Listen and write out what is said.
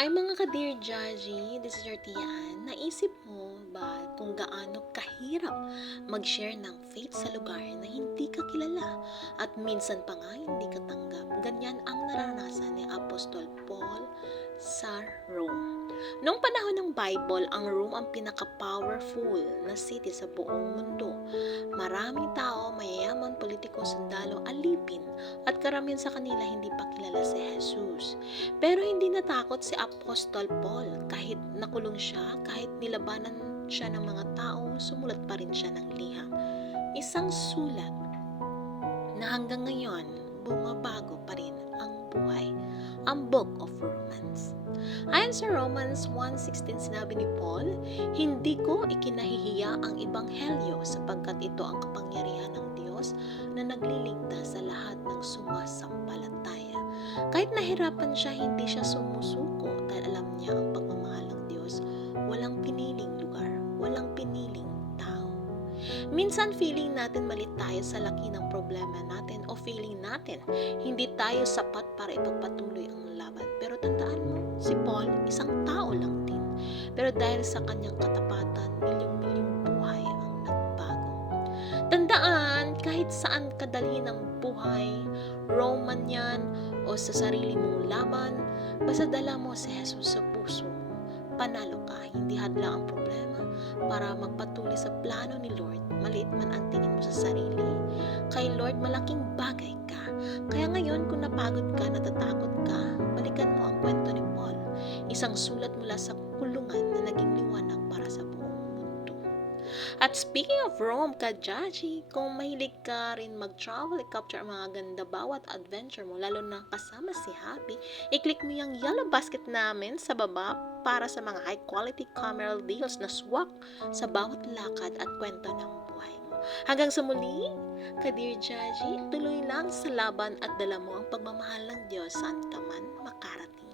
Hi mga ka-Dear Jaji, this is your Tian. Naisip mo ba kung gaano kahirap mag-share ng faith sa lugar na hindi ka kilala at minsan pa nga hindi ka tanggap? Ganyan ang naranasan ni Apostol Paul sa Rome. Noong panahon ng Bible, ang Rome ang pinaka-powerful na city sa buong mundo. Maraming tao, mayayaman, politiko, sundalo, alipin at karamihan sa kanila hindi pa kilala si Jesus. Pero hindi natakot si Apostol Paul kahit nakulong siya, kahit nilabanan siya ng mga tao, sumulat pa rin siya ng liham. Isang sulat na hanggang ngayon bumabago pa rin ang buhay, ang Book of Romans. Ayon sa Romans 1:16 sinabi ni Paul, "Hindi ko ikinahihiya ang ebanghelyo sapagkat ito ang kapangyarihan ng Diyos na nagliligtas sa lahat ng sumasampalataya." Kahit nahirapan siya, hindi siya sumusuko dahil alam niya ang pagmamahal ng Diyos. Walang piniling lugar, walang piniling tao. Minsan feeling natin mali tayo sa laki ng problema natin o feeling natin hindi tayo sapat para ipagpatuloy ang laban. Pero tandaan mo, si Paul isang tao lang din. Pero dahil sa kanyang katapatan, milyong-milyong buhay ang nagbago. Tandaan, kahit saan kadalhin ng buhay, Roman yan o sa sarili mong laban, basta dala mo si Jesus sa puso mo, panalo ka. Hindi hadlang ang problema para magpatuloy sa plano ni Lord. Maliit man ang tingin mo sa sarili, kay Lord malaking bagay ka. Kaya ngayon kung napagod ka, natatakot ka, balikan mo ang kwento ni Paul. Isang sulat mula sa kulungan na naging liwanag para sa buong mundo. At speaking of Rome, Kajaji, kung mahilig ka rin mag-travel, i-capture ang mga ganda bawat adventure mo, lalo na kasama si Happy, i-click mo yung yellow basket namin sa baba para sa mga high-quality camera deals na swak sa bawat lakad at kwento ng buhay mo. Hanggang sa muli, Kadir Jaji, tuloy lang sa laban at dala mo ang pagmamahal ng Diyos saan ka man makarating.